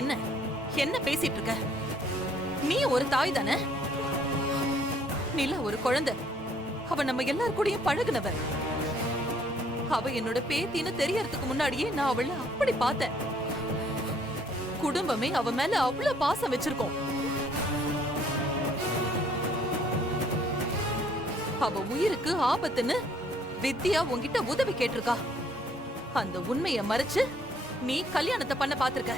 என்ன என்ன பேசிட்டு இருக்க? நீ ஒரு தாய் தானே? நிலா ஒரு குழந்தை. அவ நம்ம எல்லார் கூடயும் பழகுனவ. அவ என்னோட பேத்தின்னு தெரியறதுக்கு முன்னாடியே நான் அவளை அப்படி பார்த்தேன். குடும்பமே அவ மேல அவ்வளவு பாசம் வச்சிருக்கோம். அவ உயிருக்கு ஆபத்துன்னு வித்யா உன்கிட்ட உதவி கேட்டிருக்கா. அந்த உண்மைய மறைச்சு நீ கல்யாணத்தை பண்ண பாத்திருக்க.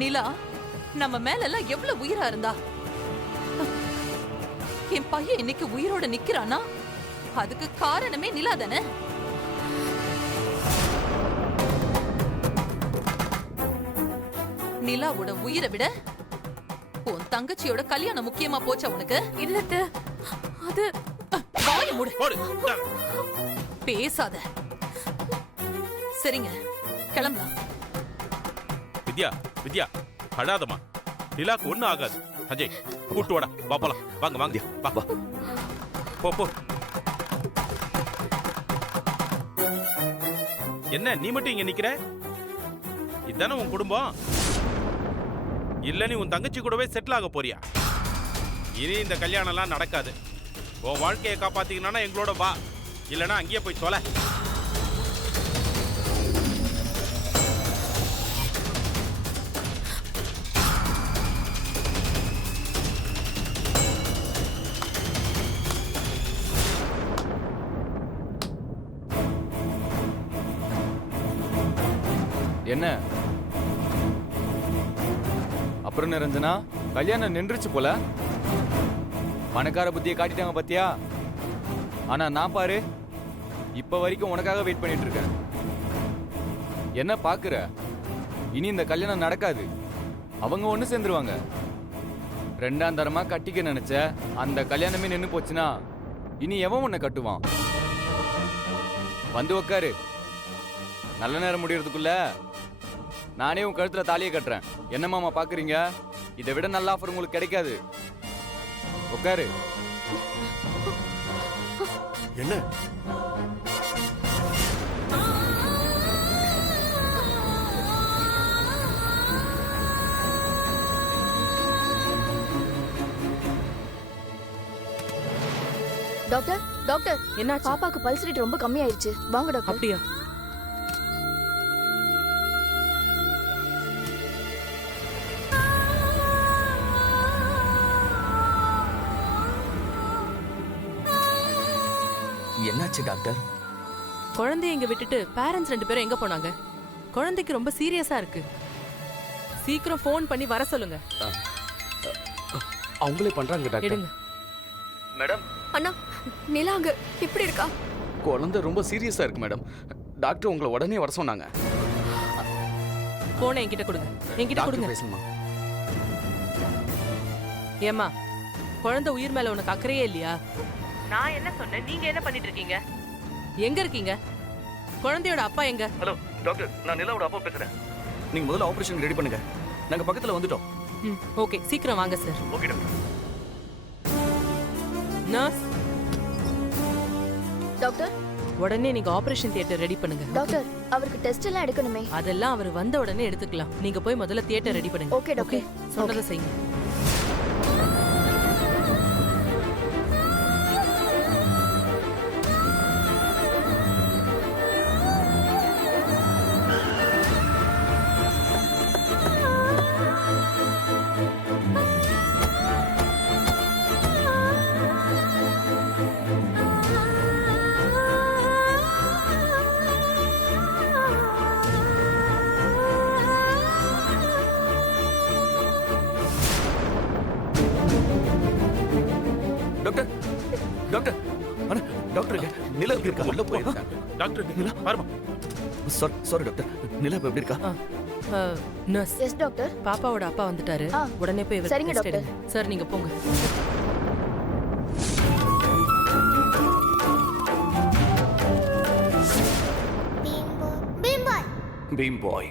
நிலா நம்ம மேல எல்லாம் எவ்வளவு உயிரா இருந்தா. என் பையன் இன்னைக்கு உயிரோட நிக்கிறானா அதுக்கு காரணமே நிலா தானே? நிலாவோட உயிரை விட உன் தங்கச்சியோட கல்யாணம் முக்கியமா போச்சா உனக்கு? இல்லத்த அது வாய மூடு. பேசாத. சரிங்க, கிளம்பலாம். வித்யா வித்யா அழாதமா. நிலாக்கு ஒண்ணு ஆகாது. அஜய் கூட்டு வாடா, வா போலாம். வாங்க வாங்க வா வா. போ போ. என்ன நீ மட்டும் இங்க நிக்கிற? இதானே உன் குடும்பம்? இல்ல நீ உன் தங்கச்சி கூடவே செட்டில் ஆக போறியா? இனி இந்த கல்யாணம் எல்லாம் நடக்காது. உன் வாழ்க்கையை காப்பாத்திக்கணும்னா எங்களோட வா, இல்லனா அங்கேயே போய் தொலை. என்ன அப்புறம் நிரஞ்சனா, கல்யாணம் நின்றுச்சு போல. பணக்கார புத்தியை காட்டிட்டாங்க பாத்தியா? ஆனா நான் பாரு, இப்ப வரைக்கும் உனக்காக வெயிட் பண்ணிட்டு இருக்கேன். என்ன பாக்குற? இனி இந்த கல்யாணம் நடக்காது. அவங்க ஒண்ணு சேர்ந்துருவாங்க. ரெண்டாம் தரமா கட்டிக்க நினைச்ச அந்த கல்யாணமே நின்னு போச்சுன்னா இனி எவன் உன்னை கட்டுவான்? வந்து உக்காரு. நல்ல நேரம் முடியறதுக்குள்ள நானே உன் கழுத்துல தாலியை கட்டுறேன். என்ன மாமா பாக்குறீங்க? இதை விட நல்ல ஆஃபர் உங்களுக்கு கிடைக்காது. உட்காரு. என்ன டாக்டர் டாக்டர் என்ன பாப்பாக்கு பல்ஸ் ரேட் ரொம்ப கம்மியாயிருச்சு. வாங்க டாக்டர். அப்படியா? என்னாச்சு டாக்டர்? குழந்தைய இங்க விட்டுட்டு பேரண்ட்ஸ் 2 பேரும் எங்க போனாங்க? குழந்தைக்கு ரொம்ப சீரியஸா இருக்கு. சீக்கிரம் ஃபோன் பண்ணி வர சொல்லுங்க. அவங்களே பண்றாங்க டாக்டர். எடுங்க. மேடம், அண்ணா நிலா அங்க எப்படி இருக்கா? குழந்தை ரொம்ப சீரியஸா இருக்கு மேடம். டாக்டர் உங்களை உடனே வர சொன்னாங்க. போனை என்கிட்ட கொடுங்க. என்கிட்ட கொடுங்க. டாக்டர் பேசணுமா? ஏம்மா, குழந்தை உயிர் மேல உனக்கு அக்கறையே இல்லையா? நான் என்ன சொன்னேன், நீங்க என்ன பண்ணிட்டு இருக்கீங்க? எங்க இருக்கீங்க? குழந்தையோட அப்பா எங்க? ஹலோ டாக்டர், நான் நிலாவோட அப்பா பேசுறேன். நீங்க முதல்ல ஆபரேஷன் ரெடி பண்ணுங்க. நாங்க பக்கத்துல வந்துட்டோம். ஓகே, சீக்கிரம் வாங்க sir. Okay doctor. Nurse, doctor உடனே நீங்க ஆபரேஷன் தியேட்டர் ரெடி பண்ணுங்க. டாக்டர் அவருக்கு டெஸ்ட் எல்லாம் எடுக்கணுமே. அதெல்லாம் அவர் வந்த உடனே எடுத்துக்கலாம். நீங்க போய் முதல்ல தியேட்டர் ரெடி பண்ணுங்க. Okay doctor. சொன்னதை செய்யுங்க. டாக்டர் டாக்டர் அண்ணா டாக்டர் நிலா எப்படி இருக்கா? உள்ள போயிருக்காங்க. டாக்டர் நிலா பாருமா. சாரி டாக்டர், நிலா எப்படி இருக்கா? Nurse, yes doctor. பாப்பாவோட அப்பா வந்துட்டாரு. உடனே போய் சரிங்க டெஸ்ட் டாக்டர். எடுங்க. சார் நீங்க போங்க. பீம் பாய்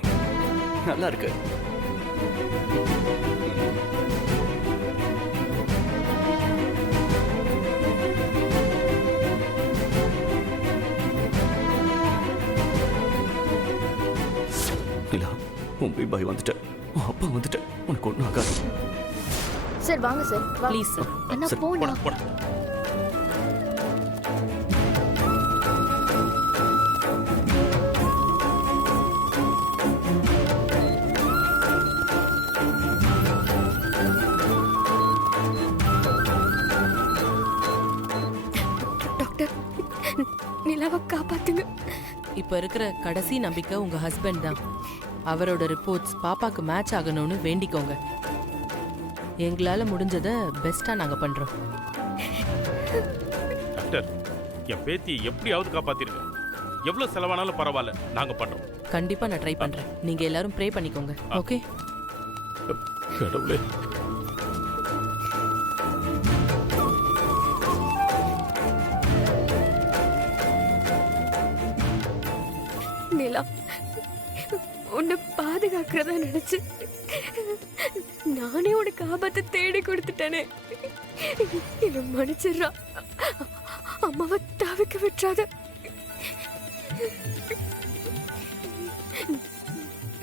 நல்லா இருக்கு. நிலா உன் பீபாய் வந்துட்டேன், உன் அப்பா வந்துட்டேன், உனக்கு ஒன்றும் ஆகாது. சார் வாங்க சார் வா. Please sir. அண்ணா சரி, போனா போடா போடா. டாக்டர் நிலாவை காப்பாத்துங்க. இப்ப இருக்கிற கடைசி நம்பிக்கை உங்க ஹஸ்பண்ட் தான். அவரோட ரிப்போர்ட்ஸ் பாப்பாக்கு மேட்ச் ஆகணும்னு வேண்டிக்கோங்க. எங்களால முடிஞ்சதை பெஸ்டா நாங்க பண்றோம். டாக்டர், என் பேத்தியை எப்படியாவது காப்பாத்திருங்க. எவ்வளவு செலவானாலும் பரவாயில்ல, நாங்க பண்றோம். கண்டிப்பா நான் ட்ரை பண்றேன். நீங்க எல்லாரும் ப்ரே பண்ணிக்கோங்க. ஓகே? கடவுளே, நிலா உன்னை பாதுகாக்கிறதா நினைச்சு நானே உனக்கு ஆபத்தை தேடி கொடுத்துட்டேனே. என்ன மன்னிச்சிடுறா. அம்மாவை தவிக்க விட்டுறாத.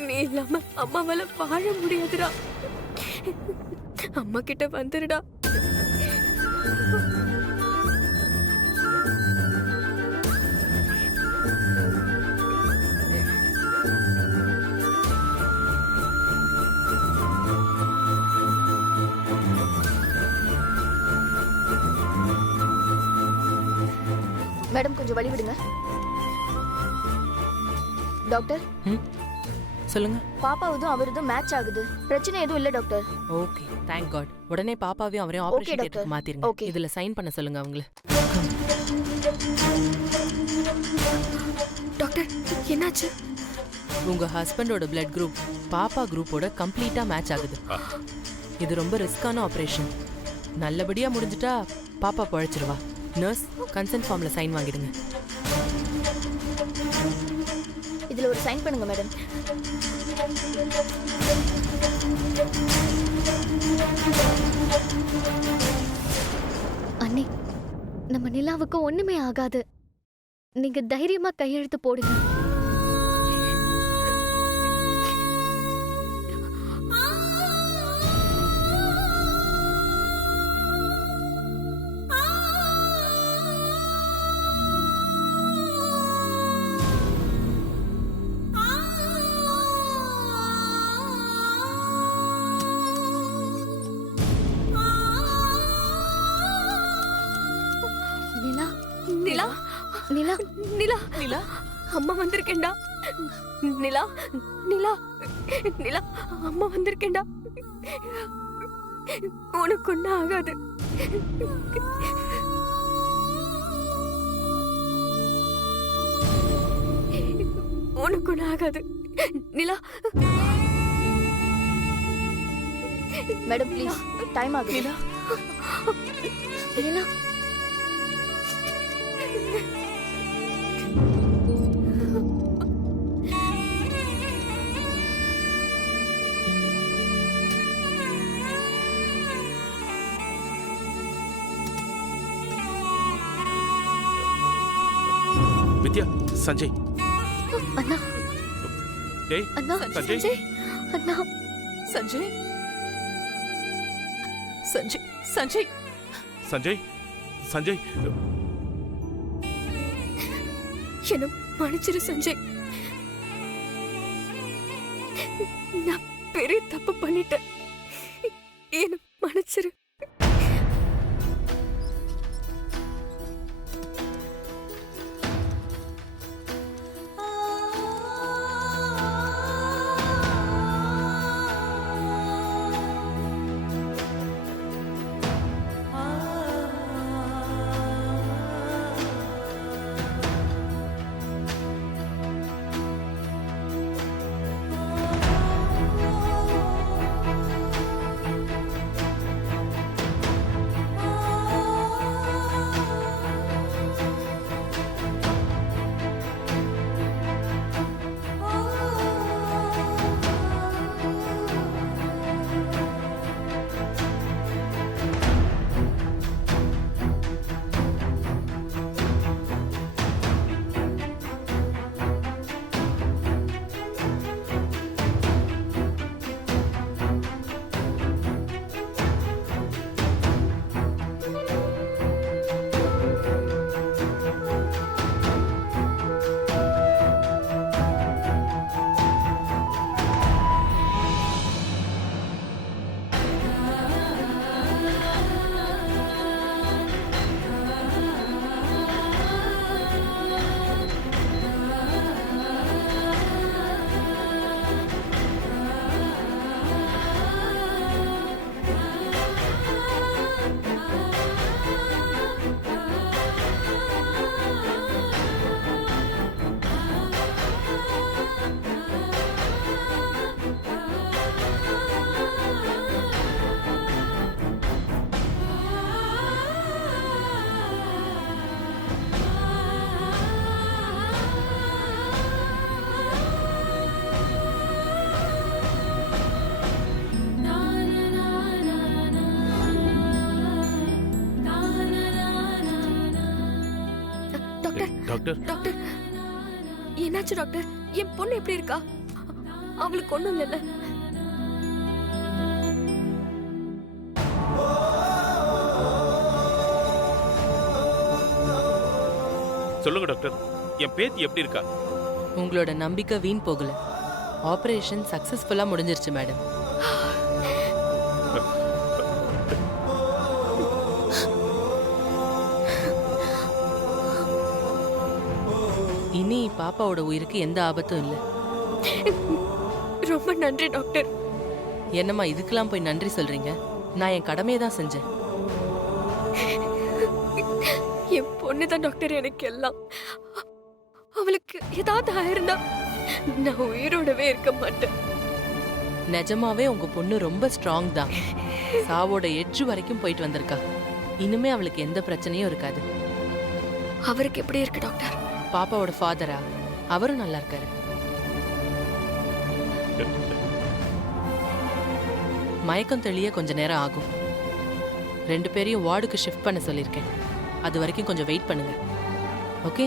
நீ இல்லாம அம்மாவால வாழ முடியாதுடா. அம்மா கிட்ட வந்துருடா. மேடம் கொஞ்சம் வழி விடுங்க. டாக்டர் சொல்லுங்க. பாப்பாவதும் அவரதும் மேட்ச் ஆகுது. பிரச்சனை எதுவும் இல்ல டாக்டர். Okay, thank God. உடனே பாப்பாவையும் அவரையும் Okay, ஆபரேஷன் doctor. தியேட்டருக்கு மாத்திருங்க. Okay. இதுல சைன் பண்ண சொல்லுங்க அவங்கள. டாக்டர் என்னாச்சு? உங்க ஹஸ்பண்டோட பிளட் குரூப் பாப்பா குரூப்போட கம்ப்ளீட்டா மேட்ச் ஆகுது. இது ரொம்ப ரிஸ்கான ஆபரேஷன். நல்லபடியா முடிஞ்சிட்டா பாப்பா பழைச்சிருவா. நர்ஸ், கன்சென்ட் ஃபார்ம்ல சைன் வாங்கிடுங்க. இதுல ஒரு சைன் பண்ணுங்க மேடம். அண்ணி, நம்ம நிலாவுக்கு ஒண்ணுமே ஆகாது. நீங்க தைரியமா கையெழுத்து போடுங்க. நிலா நிலா நிலா நிலா நிலா அம்மா வந்திருக்கேன்டா. நிலா நிலா நிலா அம்மா வந்திருக்கேன்டா. உனக்கு ஒன்றும் ஆகாது. உனக்கு ஒன்றும் ஆகாது. நிலா மேடம் ப்ளீஸ், டைம் ஆகுது. நிலா நிலா வித்யா, சஞ்சய். அண்ணா டேய், அண்ணா சஞ்சய். சஞ்சய் அண்ணா சஞ்சய் சஞ்சய் சஞ்சய் சஞ்சய், சஞ்சய். என்ன மன்னிச்சிரு சஞ்சய். நான் பெரிய தப்பு பண்ணிட்டேன். என்ன மன்னிச்சிரு. டாக்டர் டாக்டர் டாக்டர் என்னாச்சு டாக்டர்? என் பொண்ணு எப்படி இருக்கா? அவளுக்கு ஒண்ணும் இல்லைல்ல? சொல்லுங்க டாக்டர், என் பேத்தி எப்படி இருக்கா? உங்களோட நம்பிக்கை வீண் போகல. ஆபரேஷன் சக்சஸ்ஃபுல்லா முடிஞ்சிருச்சு மேடம். இனி பாப்பாவோட உயிருக்கு எந்த ஆபத்தும் இல்லை. ரொம்ப நன்றி டாக்டர். என்னம்மா இதுக்கெல்லாம் போய் நன்றி சொல்றீங்க? நான் என் கடமையை தான் செஞ்சேன். என் பொண்ணு தான் டாக்டர் எனக்கு எல்லாம். அவளுக்கு ஏதாவது ஆயிருந்தா நான் உயிரோடவே இருக்க மாட்டேன். நிஜமாவே உங்க பொண்ணு ரொம்ப ஸ்ட்ராங் தான். சாவோட எட்ஜ் வரைக்கும் போயிட்டு வந்திருக்கா. இனிமே அவளுக்கு எந்த பிரச்சனையும் இருக்காது. அவருக்கு எப்படி இருக்கு டாக்டர்? பாப்பாவோட ஃபாதரா? அவரும் நல்லா இருக்காரு. மயக்கம் தெளிய கொஞ்ச நேரம் ஆகும். 2 பேரையும் வார்டுக்கு ஷிஃப்ட் பண்ண சொல்லியிருக்கேன். அது வரைக்கும் கொஞ்சம் வெயிட் பண்ணுங்க. ஓகே?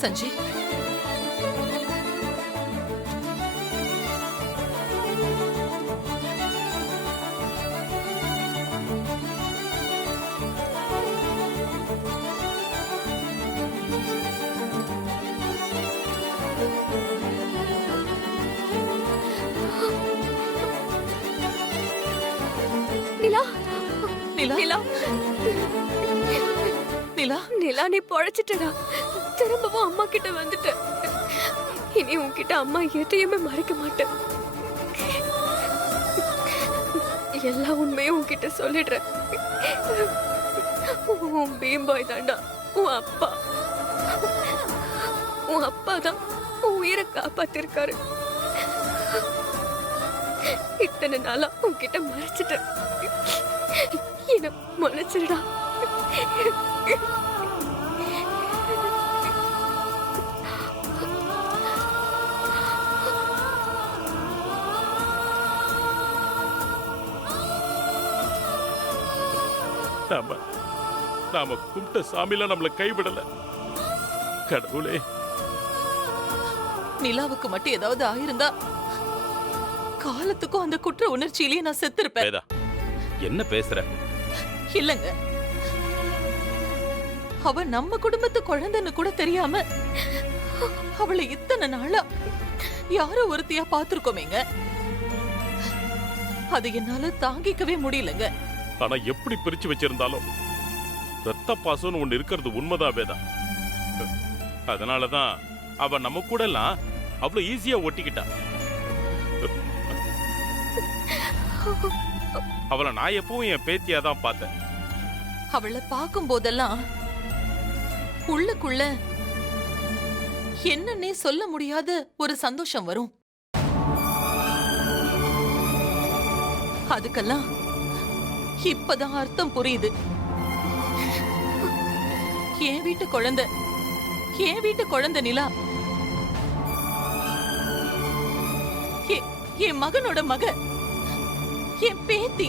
சஞ்சய், நிலா நிலா நிலா நிலா, நிலா நீ பொழைச்சிட்டடா. திரும்பவும் அம்மா கிட்ட வந்துட்ட. இனி உன்கிட்ட அம்மா எதையுமே மறைக்க மாட்டேன். எல்லா உண்மையும் உன்கிட்ட சொல்லிடுறேன். உன் பீம்பாய் தாண்டா உன் அப்பா. உன் அப்பா தான் உன் உயிரை காப்பாத்திருக்காரு. இத்தனை நாளா உன்கிட்ட மறைச்சிட்டேன். என்ன மன்னிச்சிருடா. நாம கும்பிட்ட சாமிலாம் நம்மள கைவிடல. கடவுளே, நிலாவுக்கு மட்டும் ஏதாவது ஆயிருந்தா காலத்துக்கும் அந்த குற்ற உணர்ச்சியிலேயே நான் செத்திருப்பேன். வேதா, என்ன பேசுற? இல்லங்க, அவ நம்ம குடும்பத்து குழந்தைன்னு கூட தெரியாம அவளை இத்தனை நாளா யாரோ ஒருத்தியா பாத்துருக்கோமேங்க. அது என்னால தாங்கிக்கவே முடியலங்க. ஆனா எப்படி பிரிச்சு வச்சிருந்தாலும் ரத்த பாசம்னு ஒண்ணு இருக்கிறது உண்மைதான் வேதா. அதனாலதான் அவ நம்ம கூட எல்லாம் அவ்வளவு ஈஸியா ஒட்டிக்கிட்டா. அவளை நான் எப்பவும் என் பேத்தியா தான் பார்த்தேன். அவளை பார்க்கும் போதெல்லாம் உள்ளுக்குள்ள என்னன்னே சொல்ல முடியாத ஒரு சந்தோஷம் வரும். அதுக்கெல்லாம் இப்பதான் அர்த்தம் புரியுது. என் வீட்டு குழந்தை நிலா என் மகனோட மக, என் பேத்தி.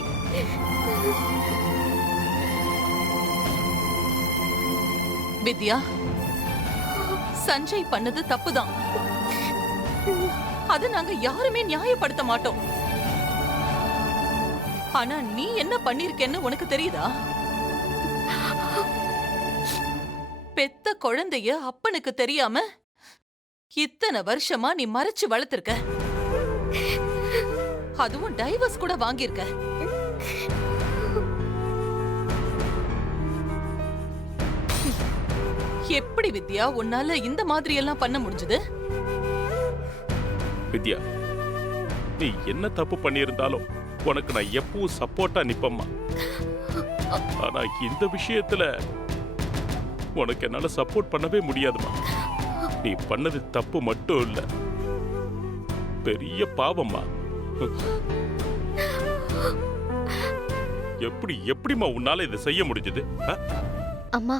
வித்யா, சஞ்சய் பண்ணது தப்புதான். அது நாங்க யாருமே நியாயப்படுத்த மாட்டோம். ஆனா நீ என்ன பண்ணிருக்கேன்னு உனக்கு தெரியுதா? பெத்த குழந்தைய அப்பனுக்கு தெரியாம இத்தனை வருஷமா நீ மறைச்சு வளர்த்திருக்க. அதுவும் டைவர்ஸ் கூட வாங்கியிருக்க. எப்படி வித்யா உன்னால இந்த மாதிரி எல்லாம் பண்ண முடிஞ்சது? வித்யா, நீ என்ன தப்பு பண்ணியிருந்தாலும் உனக்கு நான் எப்பவும் சப்போர்ட்டா நிப்பம்மா. ஆனா இந்த விஷயத்துல உனக்கு என்னால சப்போர்ட் பண்ணவே முடியாதுமா. நீ பண்ணது தப்பு மட்டும் இல்ல, பெரிய பாவம்மா. எப்படிம்மா உன்னால இதை செய்ய முடிஞ்சது? அம்மா,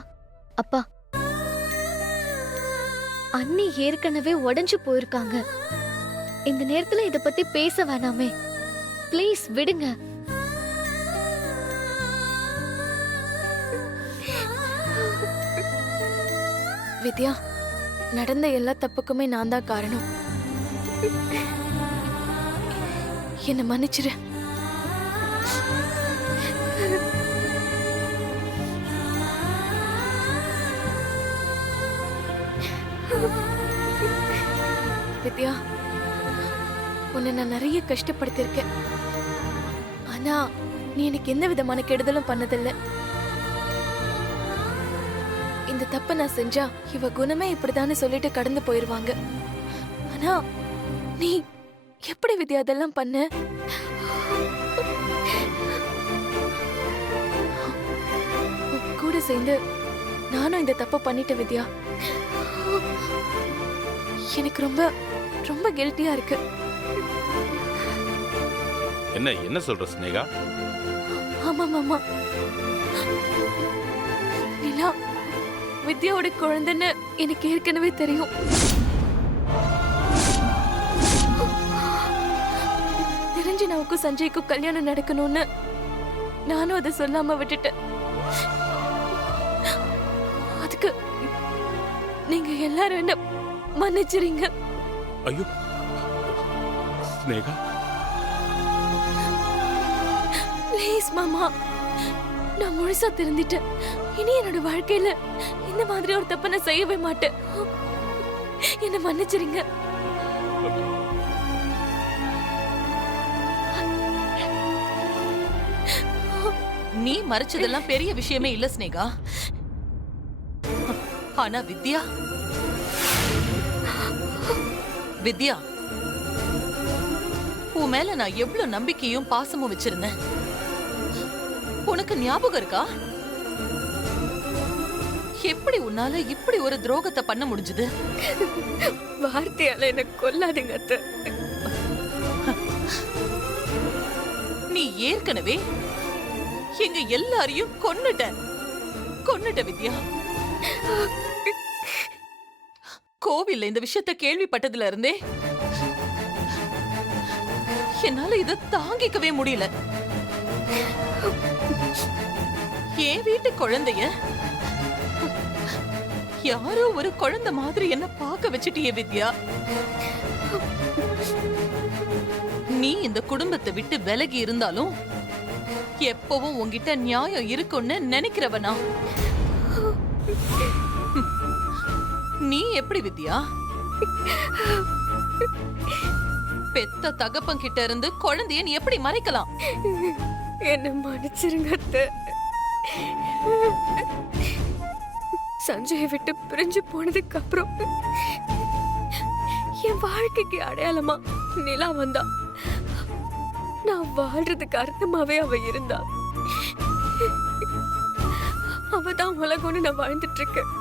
அப்பா, அண்ணி ஏற்கனவே உடைஞ்சு போயிருக்காங்க. இந்த நேரத்துல இத பத்தி பேச வேணாமே. ப்ளீஸ் விடுங்க. வித்யா, நடந்த எல்லா தப்புக்குமே நான் தான் காரணம். என்ன மன்னிச்சிரு. வித்யா, உன்னை நான் நிறைய கஷ்டப்படுத்திருக்கேன். ஆனா நீ எனக்கு எந்த விதமான கெடுதலும் பண்ணதில்லை. இந்த தப்ப நான் செஞ்சா இவ குணமே இப்படிதான்னு சொல்லிட்டு கடந்து போயிருவாங்க. ஆனா நீ எப்படி வித்யா அதெல்லாம் பண்ண? உன் கூட சேர்ந்து நானும் இந்த தப்ப பண்ணிட்டேன் வித்யா. எனக்கு ரொம்ப ரொம்ப கில்ட்டியா இருக்கு. என்ன சொல்ற ஸ்னேகா? ஆமா மாமா, நிலா வித்யாவோட குழந்தைன்னு எனக்கு ஏற்கனவே தெரியும். நிரஞ்சனாவுக்கும் சஞ்சய்க்கும் கல்யாணம் நடக்கணும்னு நானும் அதை சொல்லாம விட்டுட்டேன். அதுக்கு நீங்க எல்லாரும் என்ன மன்னிச்சிரீங்க. ஐயோ ஸ்னேகா, ப்ளீஸ் மாமா, நான் முழுசா திருந்திட்டேன். இனி என்னோட வாழ்க்கையில இந்த மாதிரி ஒரு தப்ப நான் செய்யவே மாட்டேன். என்ன மன்னிச்சிருங்க. நீ மறைச்சதெல்லாம் பெரிய விஷயமே இல்ல ஸ்னேகா. ஆனா வித்யா உன் மேல நான் எவ்வளவு நம்பிக்கையும் பாசமும் வச்சிருந்தேன். உனக்கு ஞாபகம் இருக்கா? எப்படி உன்னால இப்படி ஒரு துரோகத்தை பண்ண முடிஞ்சது? வார்த்தையால என்ன கொல்லாதீங்க அத்தை. நீ ஏற்கனவே எங்க எல்லாரையும் கொன்னுட்ட வித்யா. கோவில்ல இந்த விஷயத்தை கேள்விப்பட்டதுல இருந்தே என்னால இத தாங்கிக்கவே முடியல. என் வீட்டு குழந்தைய யாரோ ஒரு குழந்தை மாதிரி என்ன பார்க்க வச்சிட்டியே வித்யா. நீ இந்த குடும்பத்தை விட்டு விலகி இருந்தாலும் எப்பவும் உன்கிட்ட நியாயம் இருக்கும்னு நினைக்கிறவனா? நீ எப்படி வித்யா பெத்த தகப்பன் கிட்ட இருந்து குழந்தைய நீ எப்படி மறைக்கலாம்? என்ன மன்னிச்சிருங்க அத்தை. சஞ்சயை விட்டு பிரிஞ்சு போனதுக்கு அப்புறம் என் வாழ்க்கைக்கு அடையாளமா நிலா வந்தா. நான் வாழ்றதுக்கு அர்த்தமாவே அவ இருந்தா. அவதான் உலகம்னு நான் வாழ்ந்துட்டு இருக்கேன்.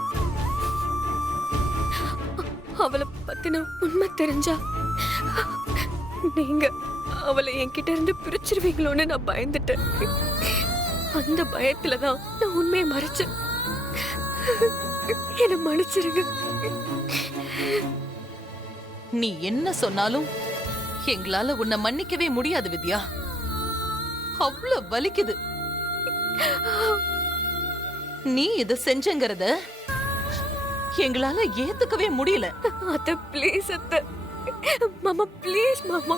அவளை பத்தின உண்மை தெரிஞ்சா நீங்க அவளை என்கிட்ட இருந்து பிரிச்சிருவீங்களோன்னு நான் பயந்துட்டேன். அந்த பயத்துலதான் நான் உண்மையை மறைச்சேன். என்ன மன்னிச்சிருங்க. நீ என்ன சொன்னாலும் எங்களால உன்னை மன்னிக்கவே முடியாது வித்யா. அவ்வளவு வலிக்குது. நீ இத செஞ்சங்கறத எங்களால ஏத்துக்கவே முடியல. அத்தை ப்ளீஸ் அத்தை. மாமா ப்ளீஸ் மாமா.